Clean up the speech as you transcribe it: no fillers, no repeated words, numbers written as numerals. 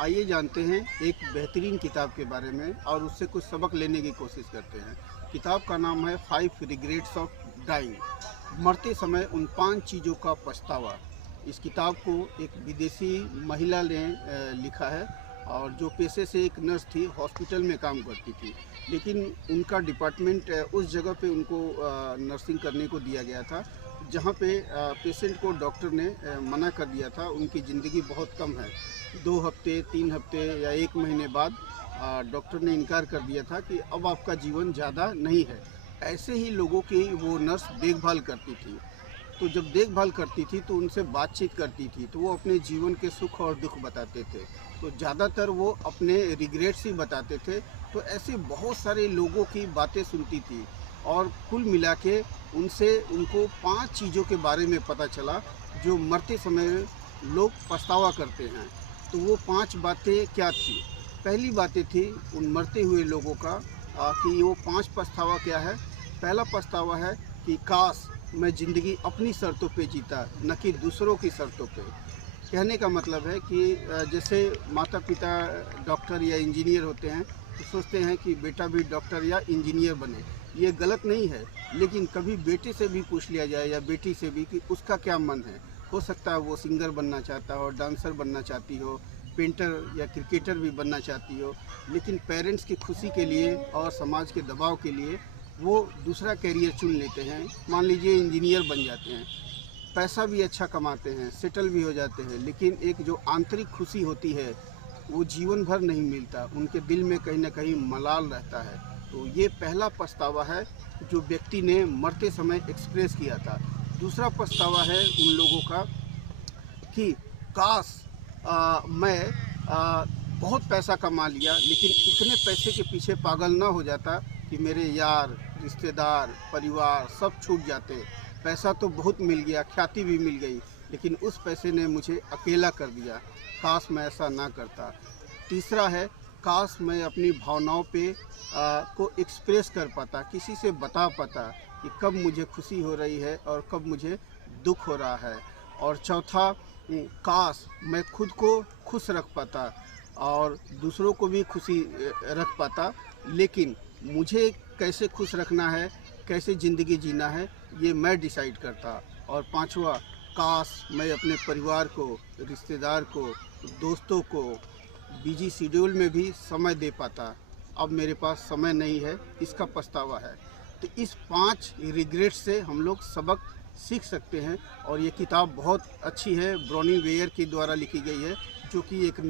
आइए जानते हैं एक बेहतरीन किताब के बारे में और उससे कुछ सबक लेने की कोशिश करते हैं। किताब का नाम है 5 रिग्रेट्स ऑफ डाइंग। मरते समय उन 5 चीज़ों का पछतावा। इस किताब को एक विदेशी महिला ने लिखा है और जो पेशे से एक नर्स थी, हॉस्पिटल में काम करती थी, लेकिन उनका डिपार्टमेंट उस जगह पे उनको नर्सिंग करने को दिया गया था जहाँ पे पेशेंट को डॉक्टर ने मना कर दिया था। उनकी ज़िंदगी बहुत कम है, 2 हफ्ते 3 हफ्ते या 1 महीने बाद डॉक्टर ने इनकार कर दिया था कि अब आपका जीवन ज़्यादा नहीं है। ऐसे ही लोगों की वो नर्स देखभाल करती थी। तो जब देखभाल करती थी तो उनसे बातचीत करती थी, तो वो अपने जीवन के सुख और दुख बताते थे। तो ज़्यादातर वो अपने रिग्रेट्स ही बताते थे। तो ऐसे बहुत सारे लोगों की बातें सुनती थी और कुल मिला के उनको 5 चीज़ों के बारे में पता चला जो मरते समय लोग पछतावा करते हैं। तो वो 5 बातें क्या थी? पहली बातें थी उन मरते हुए लोगों का कि वो 5 पछतावा क्या है? पहला पछतावा है कि काश मैं ज़िंदगी अपनी शर्तों पे जीता, न कि दूसरों की शर्तों पे। कहने का मतलब है कि जैसे माता-पिता डॉक्टर या इंजीनियर होते हैं, तो सोचते हैं कि बेटा भी डॉक्टर या इंजीनियर बने। ये गलत नहीं है, लेकिन कभी बेटे से भी पूछ लिया जाए या बेटी से भी कि उसका क्या मन है। हो सकता है वो सिंगर बनना चाहता हो, डांसर बनना चाहती हो, पेंटर या क्रिकेटर भी बनना चाहती हो, लेकिन पेरेंट्स की खुशी के लिए और समाज के दबाव के लिए वो दूसरा करियर चुन लेते हैं। मान लीजिए इंजीनियर बन जाते हैं, पैसा भी अच्छा कमाते हैं, सेटल भी हो जाते हैं, लेकिन एक जो आंतरिक खुशी होती है वो जीवन भर नहीं मिलता। उनके दिल में कहीं ना कहीं मलाल रहता है। तो ये पहला पछतावा है जो व्यक्ति ने मरते समय एक्सप्रेस किया था। दूसरा पछतावा है उन लोगों का कि काश मैं बहुत पैसा कमा लिया, लेकिन इतने पैसे के पीछे पागल ना हो जाता कि मेरे यार, रिश्तेदार, परिवार सब छूट जाते। पैसा तो बहुत मिल गया, ख्याति भी मिल गई, लेकिन उस पैसे ने मुझे अकेला कर दिया। काश मैं ऐसा ना करता। तीसरा है काश मैं अपनी भावनाओं पे को एक्सप्रेस कर पाता, किसी से बता पाता कि कब मुझे खुशी हो रही है और कब मुझे दुख हो रहा है। और चौथा, काश मैं खुद को खुश रख पाता और दूसरों को भी खुशी रख पाता, लेकिन मुझे कैसे खुश रखना है, कैसे ज़िंदगी जीना है, ये मैं डिसाइड करता। और पांचवा, काश मैं अपने परिवार को, रिश्तेदार को, दोस्तों को बिजी शेड्यूल में भी समय दे पाता। अब मेरे पास समय नहीं है, इसका पछतावा है। तो इस 5 रिग्रेट से हम लोग सबक सीख सकते हैं और ये किताब बहुत अच्छी है, ब्रोनी वेयर के द्वारा लिखी गई है, जो कि एक